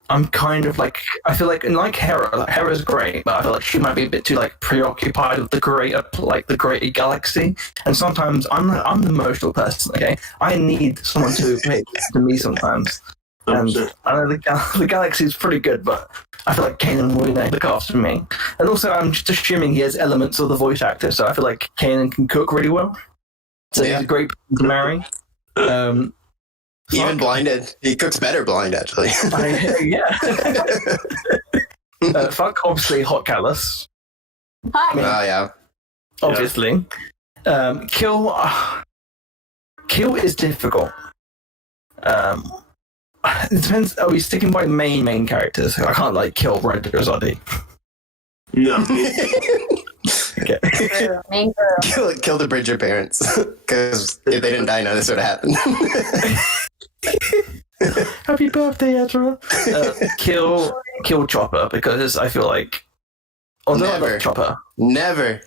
I'm kind of like I feel like Hera. Like Hera's great, but I feel like she might be a bit too like preoccupied with the greater galaxy. And sometimes I'm the emotional person. Okay, I need someone to relate to me sometimes. And I know the galaxy is pretty good, but I feel like Kanan will look after me. And also, I'm just assuming he has elements of the voice actor, so I feel like Kanan can cook really well. So he's a great person to marry. Even blinded. He cooks better blind, actually. Fuck, obviously, Hot Callus. Hi. Oh, yeah. Obviously. Kill is difficult. It depends. Are we sticking by main characters? I can't like kill Red Rosati. No. Okay. Main girl. Kill the Bridger parents, because if they didn't die, none of this would have happened. Happy birthday, Ezra. Kill Chopper, because I feel like although I love Chopper, never.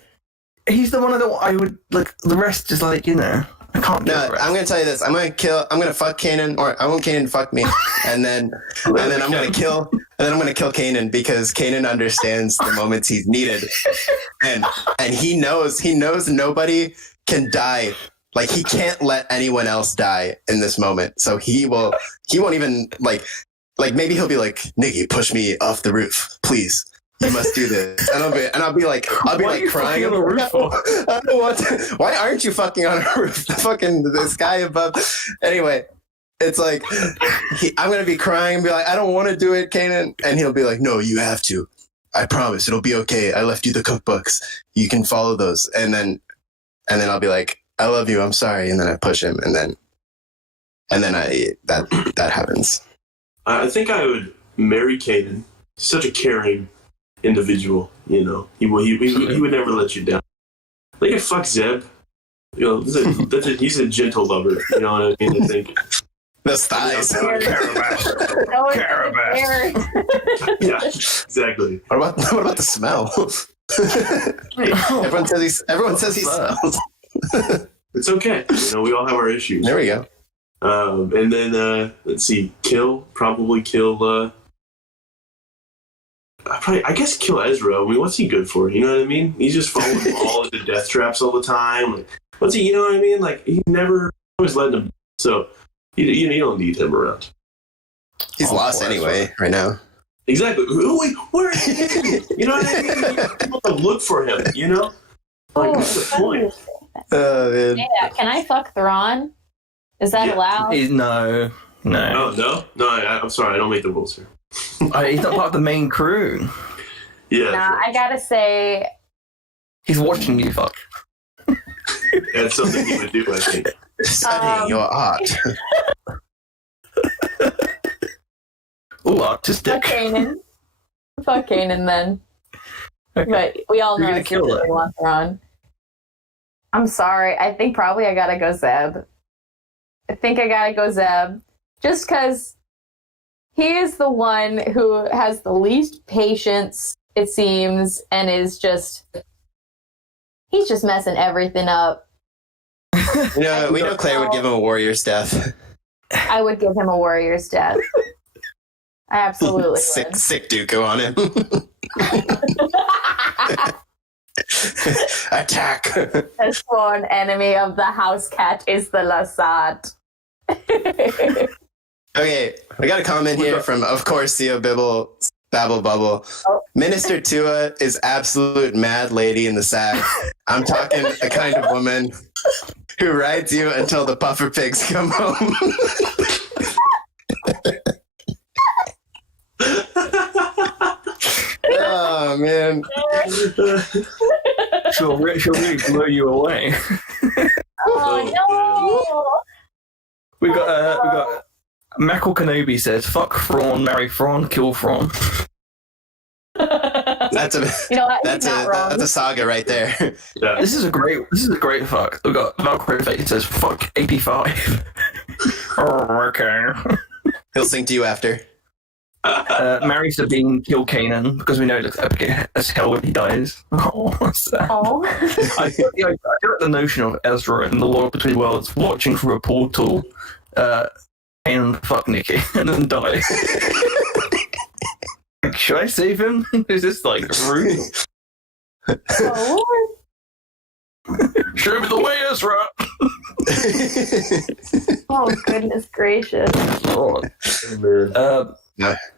He's the one I would like. The rest is like I can't. No, I'm gonna tell you this. I'm gonna fuck Kanan, or I want Kanan to fuck me, and then I'm gonna kill Kanan, because Kanan understands the moments he's needed, and he knows nobody can die. Like he can't let anyone else die in this moment. So he won't even like maybe he'll be like, Nicky, push me off the roof, please. You must do this. And I'll be like crying on the roof for? I don't want to, why aren't you fucking on a roof? The sky above. Anyway, it's like, I'm going to be crying and be like, I don't want to do it, Kanan. And he'll be like, no, you have to. I promise it'll be okay. I left you the cookbooks. You can follow those. And then I'll be like, I love you. I'm sorry. And then I push him. And then that happens. I think I would marry Kanan. He's such a caring individual, you know. He would never let you down. Like a fuck Zeb. You know, he's a gentle lover. You know what I mean? I think. Those thighs. Carabash. Yeah, exactly. What about the smell? Everyone says he smells. It's okay. You know, we all have our issues. There we go. And then let's see, probably kill. I guess kill Ezra. I mean, what's he good for? You know what I mean? He's just following them all into death traps all the time. Like, what's he? You know what I mean? Like he never always letting him. So you don't need him around. He's lost anyway right now. Exactly. Where is he? You know what I mean? People to look for him. You know. Like what's the point? Man. Yeah. Can I fuck Thrawn? Is that allowed? No. I'm sorry. I don't make the rules here. He's not part of the main crew. Yeah. Nah, I gotta say. He's watching you fuck. That's something he would do, I think. Studying your art. Ooh, artistic. Fuck Kanan then. Okay. But we all know You're gonna kill it. want Thrawn. I'm sorry. I think probably I gotta go Zeb. Just because he is the one who has the least patience, it seems, and he's just messing everything up. We know Claire would give him a warrior's death. I would give him a warrior's death. I absolutely would. Sick Dooku on him. Attack! The sworn enemy of the house cat is the Lasat. Okay, we got a comment here from, of course, Theo Babble Bubble. Oh. Minister Tua is absolute mad lady in the sack. I'm talking the kind of woman who rides you until the puffer pigs come home. Oh, man. She'll really blow you away. Oh, no! We got Mackle Kenobi says, "Fuck Thrawn, marry Thrawn, kill Thrawn." That's a saga right there. Yeah. This is a great fuck. We got Valkyrie Fate says, "Fuck 85." Oh, okay. He'll sing to you after. Marry Sabine, kill Kanan, because we know it looks epic as hell when he dies. Oh, what's that? Oh. I feel like the notion of Ezra in the War Between Worlds watching through a portal, and fuck Nicky, and then die. Should I save him? Is this like rude? Oh. Show me the way, Ezra! Oh, goodness gracious. Oh.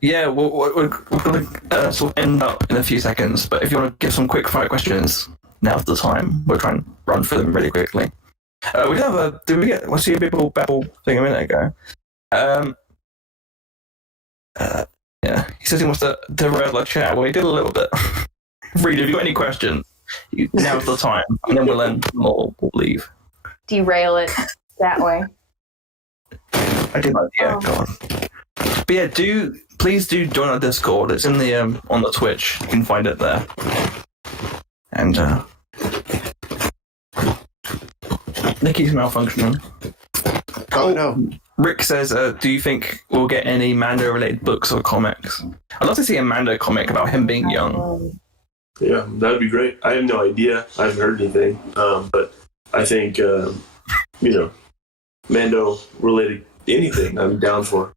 Yeah, we're going to sort of end up in a few seconds, but if you want to give some quick fire questions, now's the time. We'll try and run through them really quickly. We did have we'll see a Bibble Babble thing a minute ago. Yeah, he says he wants to derail our chat. Well, he did a little bit. Reed, if you've got any questions, now's the time, and then we'll end. We'll leave. Derail it that way. I did like the go on. But yeah, please do join our Discord. It's in the on the Twitch. You can find it there. And Nicky's malfunctioning. Oh no. Rick says, do you think we'll get any Mando-related books or comics? I'd love to see a Mando comic about him being young. Yeah, that'd be great. I have no idea. I haven't heard anything. But I think, Mando-related anything I'm down for.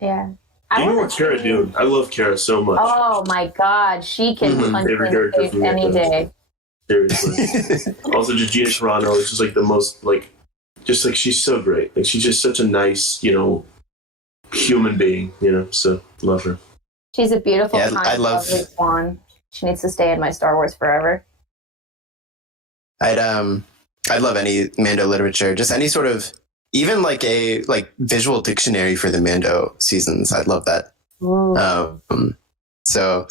Yeah. You know what Cara doing? I love Cara so much. Oh my god, she can punch me in the face any day. Seriously. Also, just Gina Carano is just like the most, she's so great. Like, she's just such a nice, human being, so love her. She's a beautiful, I love lovely swan. She needs to stay in my Star Wars forever. I'd love any Mando literature, just any sort of, even like a visual dictionary for the Mando seasons. I'd love that. So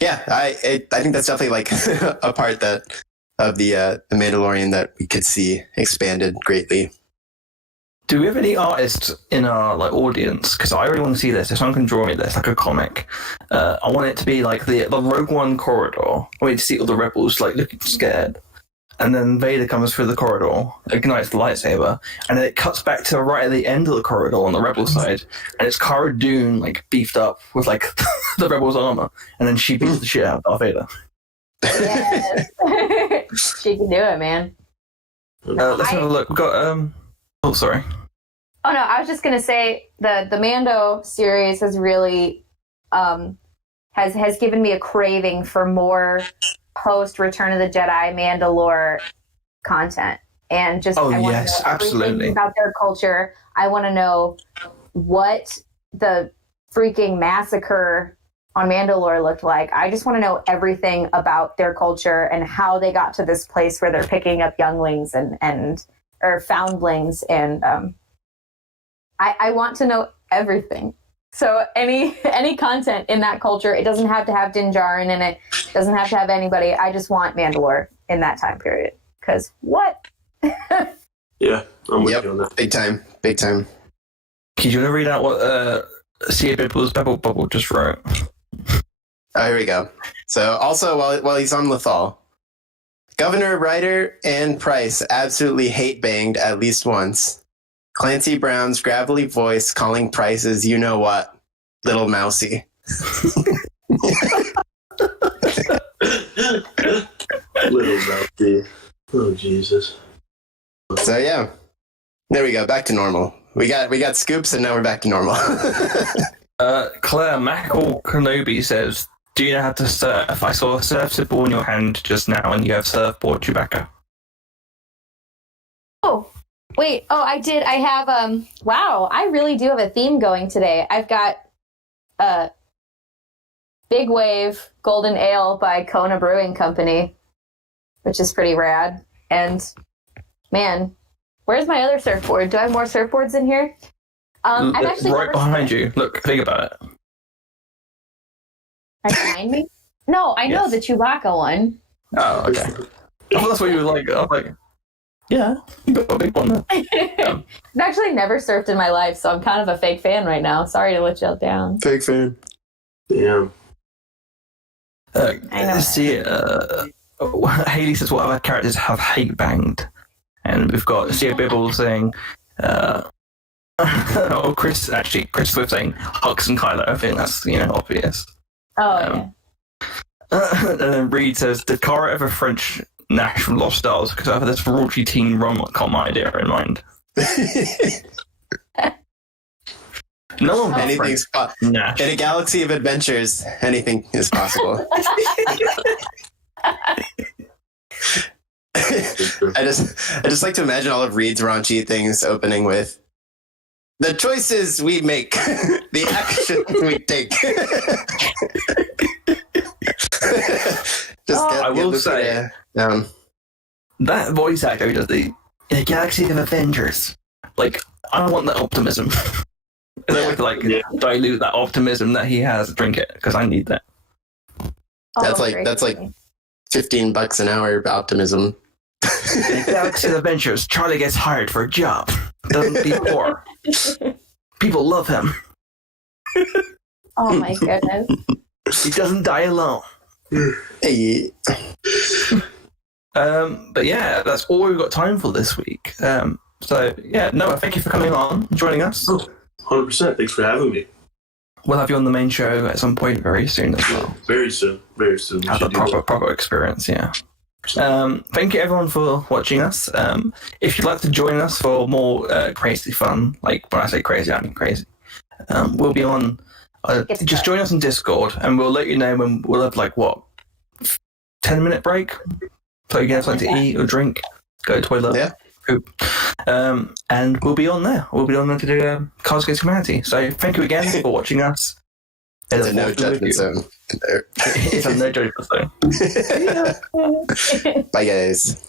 yeah, I think that's definitely like a part that of the Mandalorian that we could see expanded greatly. Do we have any artists in our like audience? Because I really want to see this. If someone can draw me this, like a comic, I want it to be like the Rogue One corridor. I want to see all the rebels like looking scared, and then Vader comes through the corridor, ignites the lightsaber, and then it cuts back to right at the end of the corridor on the rebel side, and it's Cara Dune like beefed up with like the rebels' armor, and then she beats the shit out of Darth Vader. Yes. She can do it, man. Let's have a look. We've got oh, sorry. Oh no, I was just gonna say the Mando series has really has given me a craving for more post Return of the Jedi Mandalore content, and just I want to know absolutely everything about their culture. I want to know what the freaking massacre on Mandalore looked like. I just want to know everything about their culture and how they got to this place where they're picking up younglings and or foundlings, and I want to know everything. So any content in that culture, it doesn't have to have Din Djarin in it. It doesn't have to have anybody. I just want Mandalore in that time period. Because what? Yeah, I'm with you on that. Big time. Can you want to read out what Sia Bibble's Bubble just wrote? Oh, here we go. So also while he's on Lethal, Governor Ryder and Price absolutely hate banged at least once. Clancy Brown's gravelly voice calling Price's you know what, little mousy. Little mousy. Oh Jesus. So yeah, there we go. Back to normal. We got scoops, and now we're back to normal. Claire Mackle Kenobi says, "Do you know how to surf? I saw a surf symbol in your hand just now, and you have surfboard Chewbacca." Oh, wait. Oh, I did. I have, wow, I really do have a theme going today. I've got Big Wave Golden Ale by Kona Brewing Company, which is pretty rad. And, man, where's my other surfboard? Do I have more surfboards in here? I've actually right behind you. Look, think about it. Right behind me? No, I know the Chewbacca one. Oh, okay. I thought that's what you were like. I was like, yeah, you got a big one there. I've actually never surfed in my life, so I'm kind of a fake fan right now. Sorry to let you down. Fake fan. Damn. I know. See, Haley says, what other characters have hate banged? And we've got Sia Bibble saying, Chris Swift saying Hux and Kylo. I think that's, obvious. Oh, yeah. And then Reed says, did Cara ever French Nash from Lost Stars? Because I have this raunchy teen rom-com idea in mind. No one Anything's possible. In a galaxy of adventures, anything is possible. I just like to imagine all of Reed's raunchy things opening with the choices we make, the action we take. I will say that voice actor who does the in a galaxy of Avengers. Like, I want that optimism. And then we can dilute that optimism that he has. Drink it because I need that. That's like $15 an hour optimism. In Galaxy of Adventures, Charlie gets hired for a job. Doesn't be poor. People love him. Oh my goodness. He doesn't die alone. Hey. But yeah, that's all we've got time for this week. So yeah, Noah, thank you for coming on, joining us. 100%. Thanks for having me. We'll have you on the main show at some point very soon as well. Very soon. Have a proper experience, yeah. Thank you everyone for watching us. If you'd like to join us for more crazy fun, like when I say crazy, I mean crazy. We'll be on. Just join us on Discord, and we'll let you know when we'll have 10-minute break, so you can have something to eat or drink, go to the toilet. Yeah. Poop. And we'll be on there. We'll be on there to do Cards Against Humanity. So thank you again for watching us. It's a no judgment zone. It's a no judgment zone. Bye, guys.